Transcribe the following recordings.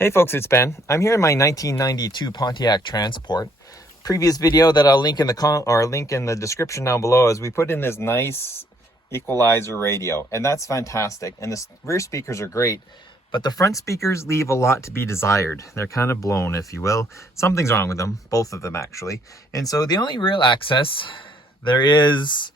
Hey folks, it's Ben. I'm here in my 1992 Pontiac Transport. Previous video that I'll link in the description down below is we put in this nice equalizer radio, and that's fantastic. And the rear speakers are great, but the front speakers leave a lot to be desired. They're kind of blown, if you will. Something's wrong with them, both of them actually. And so the only real access, there is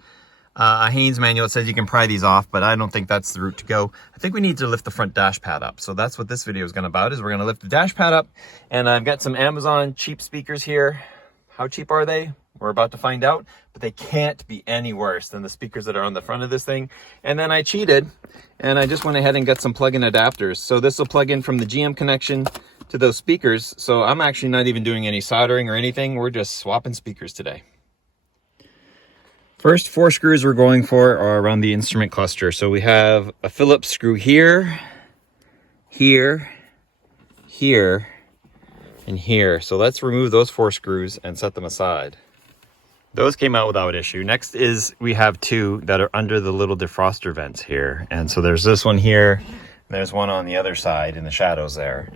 a Haynes manual that says you can pry these off, but I don't think that's the route to go. I think we need to lift the front dash pad up. So that's what this video is going to about, is we're going to lift the dash pad up. And I've got some Amazon cheap speakers here. How cheap are they? We're about to find out, but they can't be any worse than the speakers that are on the front of this thing. And then I cheated and I just went ahead and got some plug-in adapters. So this will plug in from the GM connection to those speakers. So I'm actually not even doing any soldering or anything. We're just swapping speakers today. First 4 screws we're going for are around the instrument cluster. So we have a Phillips screw here, here, here, and here. So let's remove those 4 screws and set them aside. Those came out without issue. Next is we have 2 that are under the little defroster vents here. And so there's this one here, and there's one on the other side in the shadows there.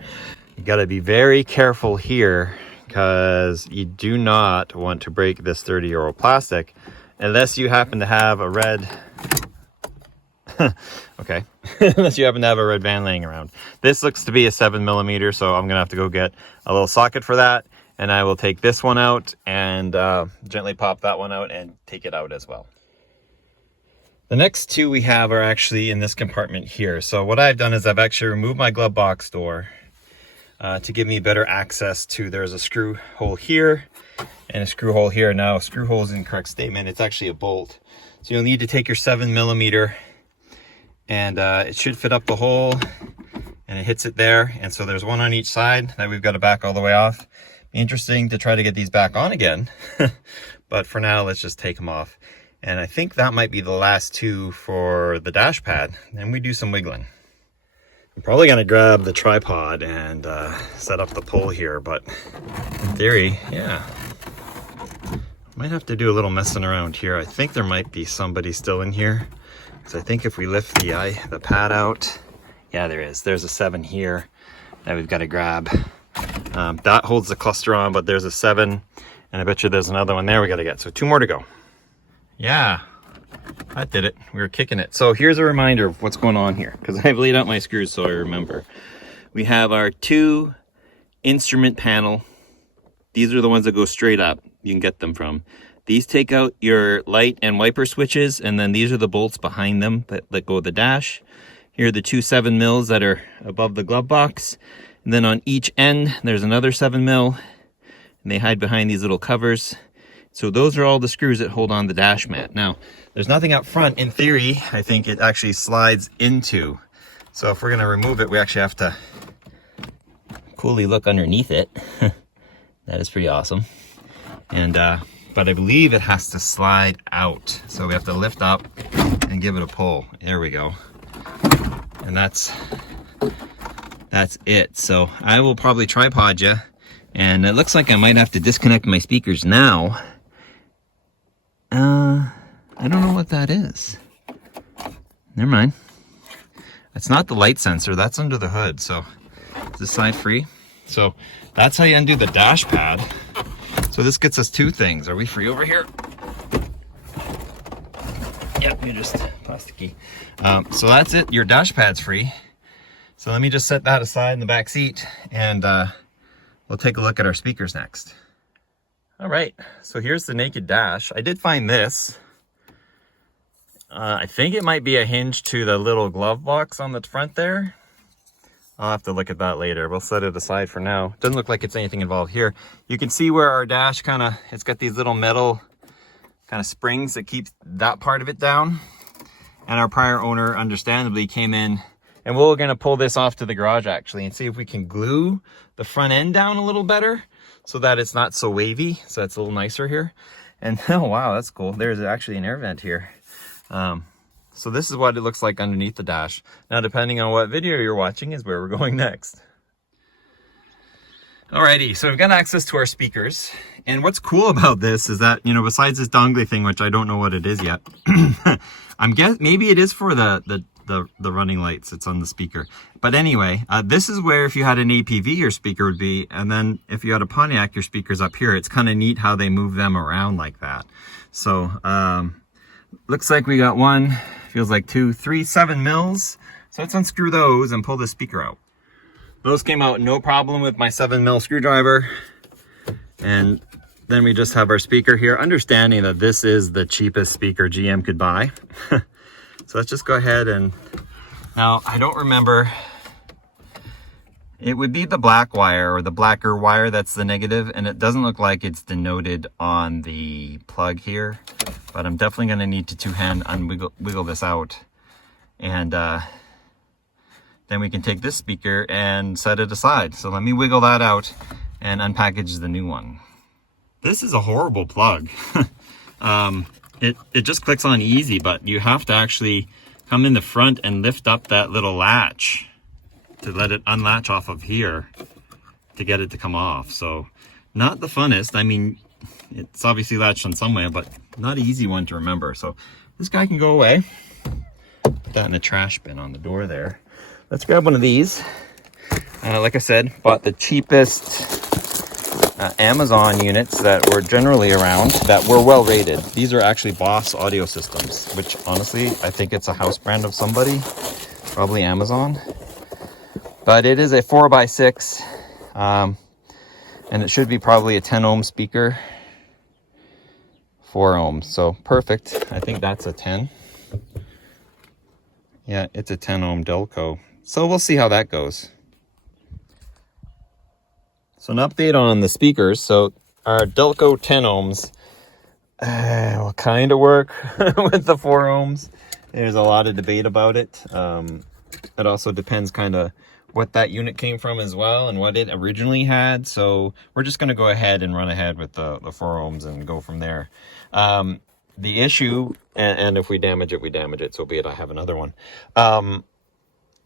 You gotta be very careful here because you do not want to break this 30-year-old plastic unless you happen to have a red, okay, unless you happen to have a red band laying around. This looks to be a 7mm, so I'm gonna have to go get a little socket for that, and I will take this one out and gently pop that one out and take it out as well. The next 2 we have are actually in this compartment here. So what I've done is I've actually removed my glove box door to give me better access to, there's a screw hole here and a screw hole here. Now, screw hole is an incorrect statement. It's actually a bolt. So you'll need to take your 7mm and it should fit up the hole, and it hits it there. And so there's one on each side that we've got to back all the way off. Interesting to try to get these back on again. But for now, let's just take them off. And I think that might be the last 2 for the dash pad. Then we do some wiggling. I'm probably going to grab the tripod and set up the pole here, but in theory, yeah. Might have to do a little messing around here. I think there might be somebody still in here, because I think if we lift the pad out, yeah, there is. There's a 7 here that we've got to grab. That holds the cluster on, but there's a 7, and I bet you there's another one there we got to get. So 2 more to go. Yeah, that did it. We were kicking it. So here's a reminder of what's going on here, because I've laid out my screws so I remember. We have our 2 instrument panel. These are the ones that go straight up. You can get them from. These take out your light and wiper switches, and then these are the bolts behind them that let go of the dash. Here are the 2 7mm that are above the glove box. And then on each end, there's another 7mm, and they hide behind these little covers. So those are all the screws that hold on the dash mat. Now, there's nothing up front. In theory, I think it actually slides into. So if we're gonna remove it, we actually have to coolly look underneath it. That is pretty awesome. And but I believe it has to slide out. So we have to lift up and give it a pull. There we go. And that's it. So I will probably tripod you, and it looks like I might have to disconnect my speakers now. I don't know what that is. Never mind. It's not the light sensor, that's under the hood. So is this side free? So that's how you undo the dash pad. So this gets us 2 things. Are we free over here? Yep, you're just plasticky. So that's it. Your dash pad's free. So let me just set that aside in the back seat, and we'll take a look at our speakers next. All right, so here's the naked dash. I did find this. I think it might be a hinge to the little glove box on the front there. I'll have to look at that later. We'll set it aside for now. Doesn't look like it's anything involved here. You can see where our dash it's got these little metal kind of springs that keep that part of it down. And our prior owner understandably came in, and we're gonna pull this off to the garage actually and see if we can glue the front end down a little better so that it's not so wavy. So it's a little nicer here. And oh wow, that's cool. There's actually an air vent here. So this is what it looks like underneath the dash. Now, depending on what video you're watching is where we're going next. Alrighty, so we've got access to our speakers. And what's cool about this is that, you know, besides this dongly thing, which I don't know what it is yet, maybe it is for the the running lights. It's on the speaker. But anyway, this is where if you had an APV, your speaker would be, and then if you had a Pontiac, your speaker's up here. It's kind of neat how they move them around like that. So looks like we got one, feels like 2, 3, 7 mils. So let's unscrew those and pull the speaker out. Those came out no problem with my 7 mil screwdriver. And then we just have our speaker here, understanding that this is the cheapest speaker GM could buy. So let's just go ahead and, now I don't remember, it would be the black wire or the blacker wire that's the negative, and it doesn't look like it's denoted on the plug here, but I'm definitely going to need to two-hand wiggle this out. And then we can take this speaker and set it aside. So let me wiggle that out and unpackage the new one. This is a horrible plug. It just clicks on easy, but you have to actually come in the front and lift up that little latch to let it unlatch off of here to get it to come off. So not the funnest. I mean, it's obviously latched on some way, but not an easy one to remember. So this guy can go away. Put that in the trash bin on the door there. Let's grab one of these. Like I said, bought the cheapest Amazon units that were generally around that were well rated. These are actually Boss audio systems, which honestly, I think it's a house brand of somebody, probably Amazon. But it is a 4x6, and it should be probably a 10 ohm speaker. 4 ohms, so perfect. I think that's a 10. Yeah, it's a 10 ohm Delco. So we'll see how that goes. So an update on the speakers. So our Delco 10 ohms will kind of work with the 4 ohms. There's a lot of debate about it. It also depends kind of what that unit came from as well and what it originally had. So we're just going to go ahead and run ahead with the 4 ohms and go from there. The issue, and if we damage it, we damage it. So be it. I have another one.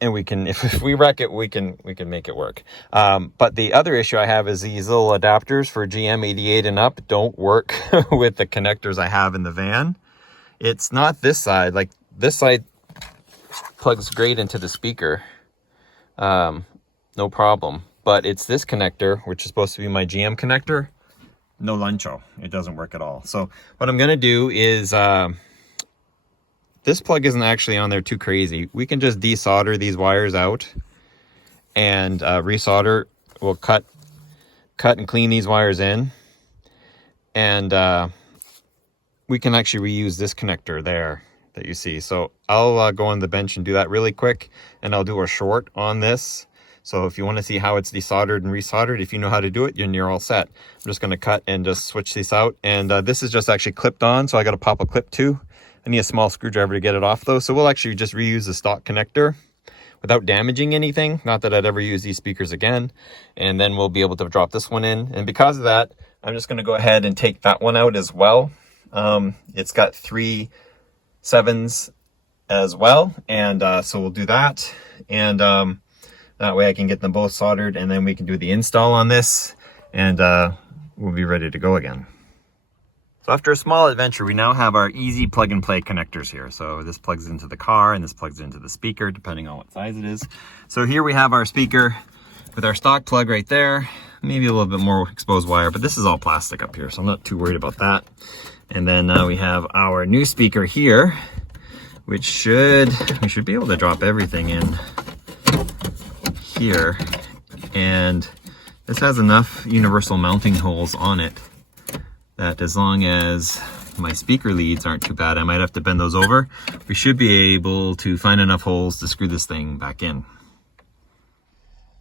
And we can, if we wreck it, we can make it work. But the other issue I have is these little adapters for GM 88 and up don't work with the connectors I have in the van. It's not this side. Like this side plugs great into the speaker. No problem. But it's this connector, which is supposed to be my GM connector. No luncho. It doesn't work at all. So what I'm going to do is, this plug isn't actually on there too crazy. We can just desolder these wires out and resolder. We'll cut and clean these wires in. And we can actually reuse this connector there that you see. So I'll go on the bench and do that really quick. And I'll do a short on this. So if you want to see how it's desoldered and resoldered, if you know how to do it, then you're all set. I'm just going to cut and just switch this out. And this is just actually clipped on. So I got to pop a clip too. I need a small screwdriver to get it off though. So we'll actually just reuse the stock connector without damaging anything. Not that I'd ever use these speakers again. And then we'll be able to drop this one in. And because of that, I'm just going to go ahead and take that one out as well. It's got 3 7s as well. And so we'll do that. And that way I can get them both soldered and then we can do the install on this and we'll be ready to go again. So after a small adventure, we now have our easy plug and play connectors here. So this plugs into the car and this plugs into the speaker, depending on what size it is. So here we have our speaker with our stock plug right there. Maybe a little bit more exposed wire, but this is all plastic up here, so I'm not too worried about that. And then we have our new speaker here, which we should be able to drop everything in here. And this has enough universal mounting holes on it that as long as my speaker leads aren't too bad, I might have to bend those over. We should be able to find enough holes to screw this thing back in.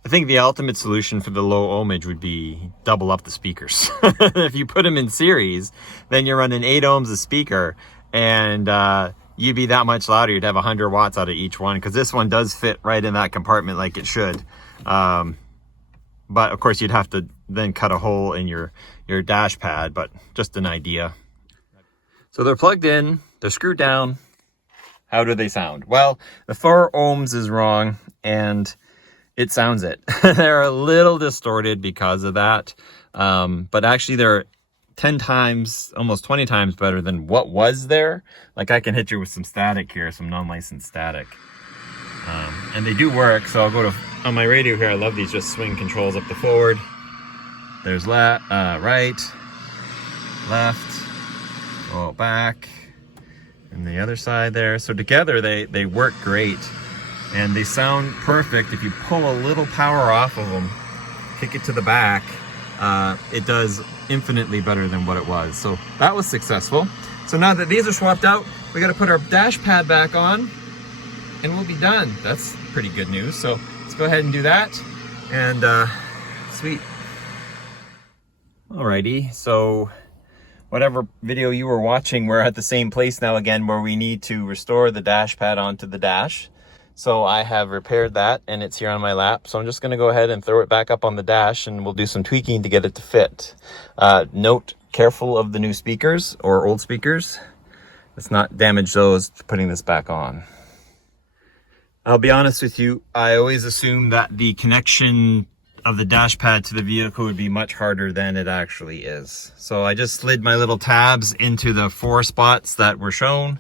I think the ultimate solution for the low ohmage would be double up the speakers. If you put them in series, then you're running 8 ohms a speaker and you'd be that much louder. You'd have 100 watts out of each one because this one does fit right in that compartment like it should. But of course you'd have to then cut a hole in your dash pad, but just an idea. So they're plugged in, they're screwed down. How do they sound? Well, the 4 ohms is wrong and it sounds it. They're a little distorted because of that. But actually they're 10 times, almost 20 times better than what was there. Like I can hit you with some static here, some non-licensed static. And they do work, so I'll go to, on my radio here, I love these just swing controls up the forward. There's right, left, go back, and the other side there. So together they work great, and they sound perfect. If you pull a little power off of them, kick it to the back, it does infinitely better than what it was. So that was successful. So now that these are swapped out, we got to put our dash pad back on, and we'll be done. That's pretty good news. So let's go ahead and do that, and sweet. Alrighty, so whatever video you were watching, we're at the same place now again where we need to restore the dash pad onto the dash. So I have repaired that, and it's here on my lap. So I'm just going to go ahead and throw it back up on the dash, and we'll do some tweaking to get it to fit. Note, careful of the new speakers or old speakers. Let's not damage those putting this back on. I'll be honest with you, I always assumed that the connection of the dash pad to the vehicle would be much harder than it actually is. So I just slid my little tabs into the 4 spots that were shown,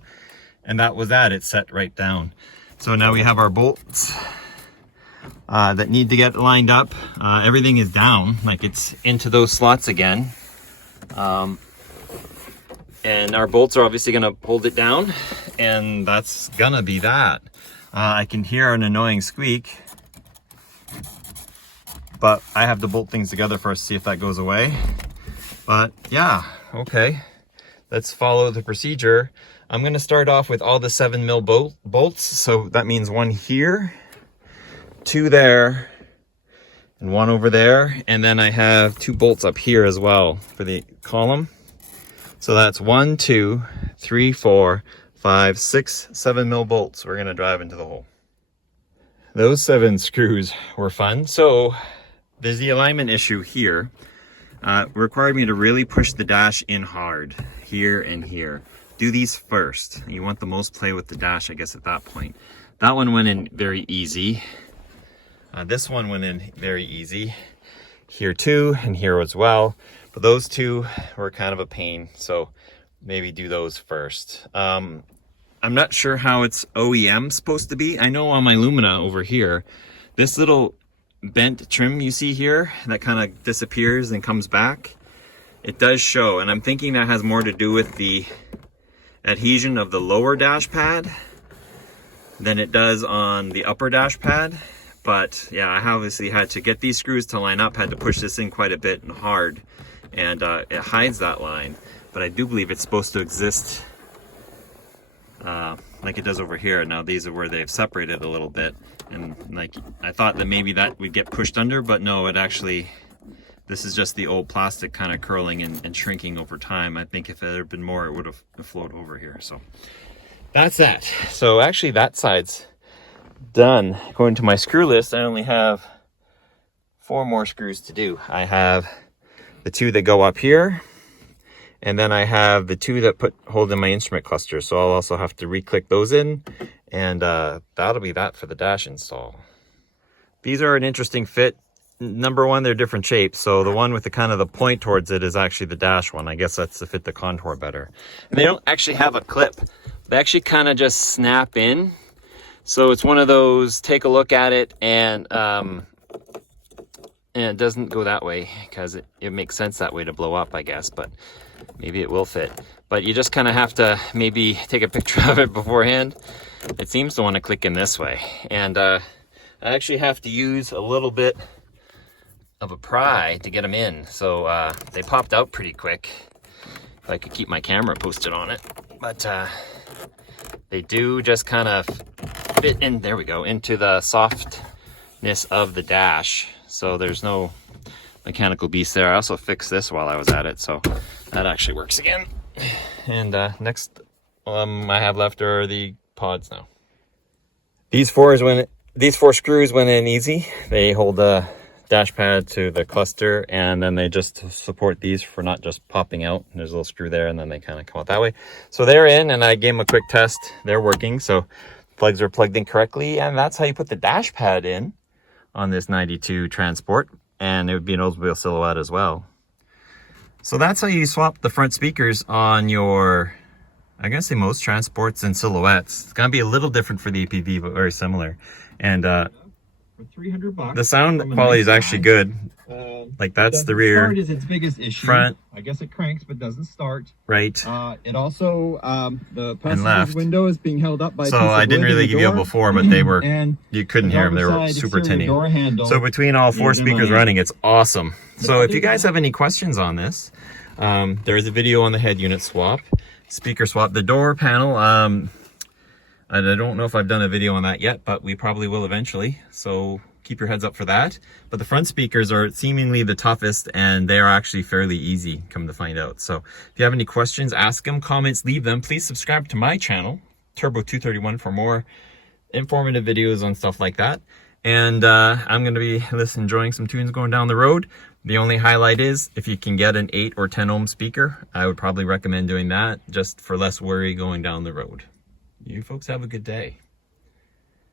and that was that. It set right down. So now we have our bolts that need to get lined up. Everything is down, like it's into those slots again. And our bolts are obviously gonna hold it down, and that's gonna be that. I can hear an annoying squeak, but I have to bolt things together first to see if that goes away. But yeah, okay, let's follow the procedure. I'm gonna start off with all the 7mm bolts. So that means 1 here, 2 there, and 1 over there. And then I have 2 bolts up here as well for the column. So that's 1, 2, 3, 4, 5, 6, 7mm bolts we're gonna drive into the hole. Those 7 screws were fun. So there's the alignment issue here. Required me to really push the dash in hard, here and here. Do these first. You want the most play with the dash, I guess, at that point. That one went in very easy. This one went in very easy. Here too, and here as well. But those 2 were kind of a pain, so maybe do those first. I'm not sure how it's OEM supposed to be. I know on my Lumina over here, this little bent trim you see here that kind of disappears and comes back, it does show, and I'm thinking that has more to do with the adhesion of the lower dash pad than it does on the upper dash pad. But yeah, I obviously had to get these screws to line up, had to push this in quite a bit and hard, and it hides that line. But I do believe it's supposed to exist like it does over here. Now these are where they've separated a little bit, and like I thought that maybe that would get pushed under, but no, it actually, this is just the old plastic kind of curling and shrinking over time. I think if there had been more, it would have flowed over here. So that's that. So actually that side's done. According to my screw list, I only have 4 more screws to do. I have the 2 that go up here, and then I have the 2 that hold in my instrument cluster. So I'll also have to re-click those in, and that'll be that for the dash install. These are an interesting fit. Number one, they're different shapes. So the one with the kind of the point towards it is actually the dash one. I guess that's to fit the contour better. And they don't actually have a clip. They actually kind of just snap in. So it's one of those, take a look at it, and it doesn't go that way because it makes sense that way to blow up, I guess, but maybe it will fit. But you just kind of have to maybe take a picture of it beforehand. It seems to want to click in this way. And I actually have to use a little bit of a pry to get them in. So they popped out pretty quick. If I could keep my camera posted on it. But they do just kind of fit in, there we go, into the softness of the dash. So there's no mechanical beast there. I also fixed this while I was at it, so that actually works again. And next I have left are the pods now. These 4 screws went in easy. They hold the dash pad to the cluster, and then they just support these for not just popping out. There's a little screw there, and then they kind of come out that way. So they're in, and I gave them a quick test. They're working, so plugs are plugged in correctly, and that's how you put the dash pad in on this 92 Transport, and it would be an Oldsmobile Silhouette as well. So that's how you swap the front speakers on your, I'm gonna say most transports and silhouettes. It's gonna be a little different for the APV, but very similar. And For $300, the sound quality is actually good. Like that's the rear. Start is its biggest issue. Front. I guess it cranks but doesn't start. Right. It also the left. passenger window is being held up by. So I didn't really give you a before, but they were, you couldn't hear them. They were super tinny. So between all 4 speakers running, it's awesome. So if you guys have any questions on this, there is a video on the head unit swap, speaker swap. The door panel, I don't know if I've done a video on that yet, but we probably will eventually. So keep your heads up for that. But the front speakers are seemingly the toughest, and they are actually fairly easy, come to find out. So if you have any questions, ask them, comments, leave them. Please subscribe to my channel, Turbo231, for more informative videos on stuff like that. And I'm going to be enjoying some tunes going down the road. The only highlight is if you can get an 8 or 10 ohm speaker, I would probably recommend doing that just for less worry going down the road. You folks have a good day.